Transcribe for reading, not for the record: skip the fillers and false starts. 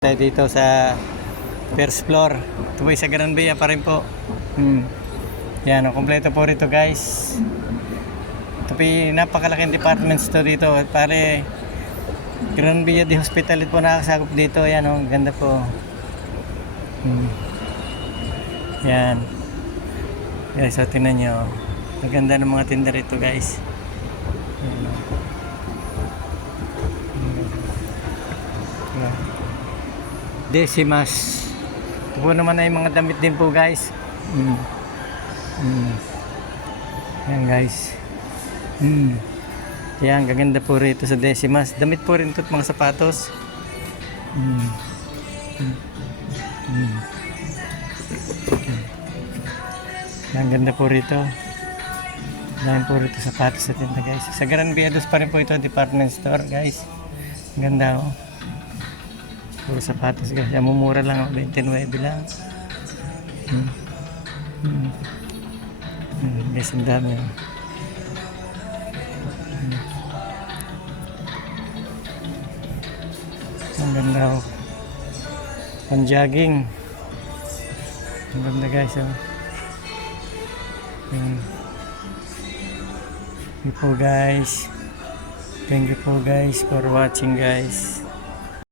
Tayo dito sa first floor. Ito po sa Gran Via pa rin po. Yan, kompleto po rito guys. Ito po napakalaking department store dito. Pare, Gran Via de Hospital po nakasakop dito. Yan o, ganda po. Yan. Guys, so tingnan nyo. Maganda ng mga tinda rito guys. Yan o. Yan. Decimas. Ito po naman ay mga damit din po guys. Yan guys. Yan, gaganda po rito sa Decimas. Damit po rin ito at mga sapatos. Yan, ganda po rito. Yan po rito sapatos sa tinda guys. Sa Gran Via pa rin po ito, department store guys. Ganda oh. Puro sapatos guys. Yan, mumura lang. 29 lang. Guys, ang dami. Ang ganda oh. Pang jogging. Ang ganda guys oh. Thank you po guys. Thank you po guys for watching guys.